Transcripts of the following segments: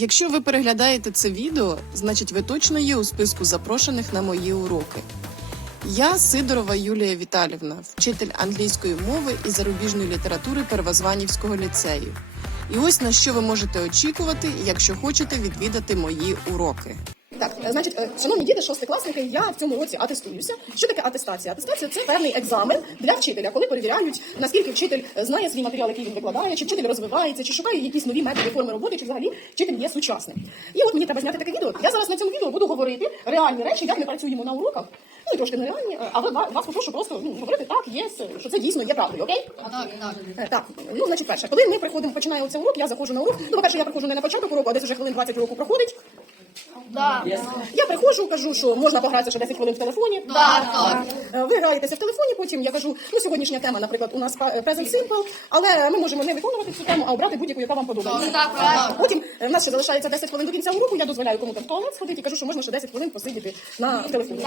Якщо ви переглядаєте це відео, значить ви точно є у списку запрошених на мої уроки. Я Сидорова Юлія Віталівна, вчитель англійської мови і зарубіжної літератури Первозванівського ліцею. І ось на що ви можете очікувати, якщо хочете відвідати мої уроки. Е, значить, е, шановні діти, шостикласники, я в цьому році атестуюся. Що таке атестація? Атестація це певний екзамен для вчителя, коли перевіряють, наскільки вчитель знає свій матеріал, який він викладає, чи вчитель розвивається, чи шукає якісь нові методи форми роботи, чи взагалі вчитель є сучасним. І от мені треба зняти таке відео. Я зараз на цьому відео буду говорити реальні речі, як ми працюємо на уроках. Ну і трошки нереальні, е, а ви вас попрошу просто ну, говорити так, є, що це дійсно є правдою, окей? Так, так. Так, ну значить, перше, коли ми приходимо, починає оцей урок, я заходжу на урок. Ну, по-перше, я приходжу не на початок уроку, а десь вже хвилин 20 уроку проходить. Да. Я приходжу, кажу, що можна погратися ще 10 хвилин в телефоні. Так. Е, Ви граєтеся в телефоні, потім я кажу, ну сьогоднішня тема, наприклад, у нас е, present simple, але ми можемо не виконувати цю тему, а обрати будь-яку, яка вам подобається. Потім е, в нас ще залишається 10 хвилин до кінця уроку, я дозволяю кому-то в туалет сходити і кажу, що можна ще 10 хвилин посидіти на телефоні.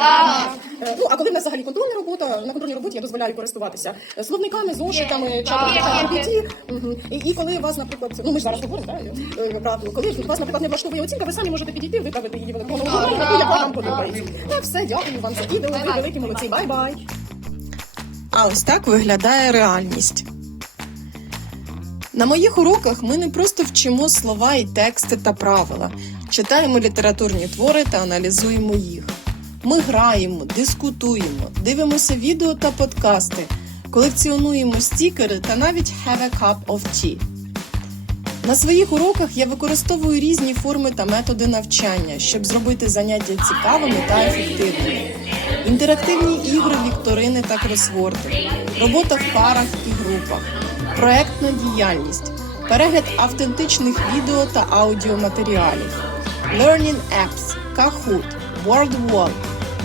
Ну, а коли в нас взагалі контрольна робота, на контрольній роботі я дозволяю користуватися словниками, зошитами, чатом GPT. І, коли вас, наприклад, ну ми ж зараз говоримо, да, коли вас, наприклад, не влаштовує оцінка, ви самі можете підійти, виправити її в електронному форматі, яка вам подобається. Так, все, дякую вам за відео, ви великі молодці, бай-бай. А ось так виглядає реальність. На моїх уроках ми не просто вчимо слова і тексти та правила, читаємо літературні твори та аналізуємо їх. Ми граємо, дискутуємо, дивимося відео та подкасти, колекціонуємо стікери та навіть have a cup of tea. На своїх уроках я використовую різні форми та методи навчання, щоб зробити заняття цікавими та ефективними. Інтерактивні ігри, вікторини та кросворди, робота в парах і групах, проектна діяльність, перегляд автентичних відео та аудіоматеріалів, Learning Apps, Kahoot, WordWall,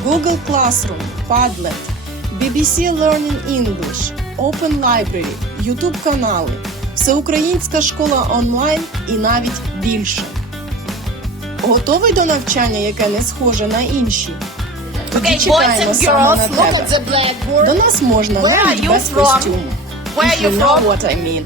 Google Classroom, Padlet, BBC Learning English, Open Library, YouTube канали, Всеукраїнська школа онлайн і навіть більше. Готовий до навчання, яке не схоже на інші? Тоді Okay, чекаємо саме на тебе. До нас можна Where навіть без костюму. If you know what I mean.